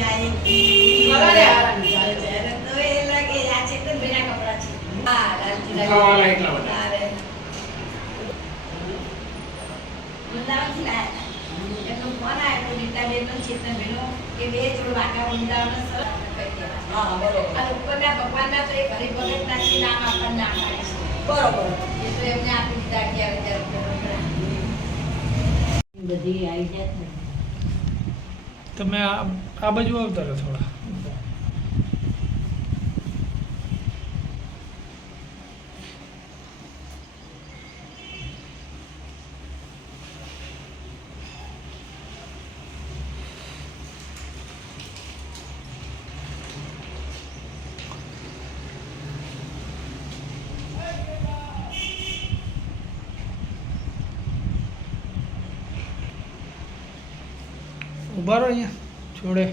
જાય બરાબર હારાની ચાલે છે. તો એ લાગે આ ચેતન બેના કપડા છે હા લાલજી ખાવાના એટલા બધા. વૃંદાવનથી લાયા હતા એમનો ફોન આવ્યો તો રીતાબેનનો ચેતનબેનનો કે બે જોડ વાંકા વૃંદાવન સરસ કહી દેવા હા બરોબર અને ઉપરના ભગવાનના તો એક હરિભગતના છે નામ આપણને નામ પાડે છે બરોબર એ તો એમને આપી દીધા 11,000 બધી આવી જાય ને. તમે આ બાજુ આવતા રહો થોડા. ઉભા રહો અહીંયા જોડે.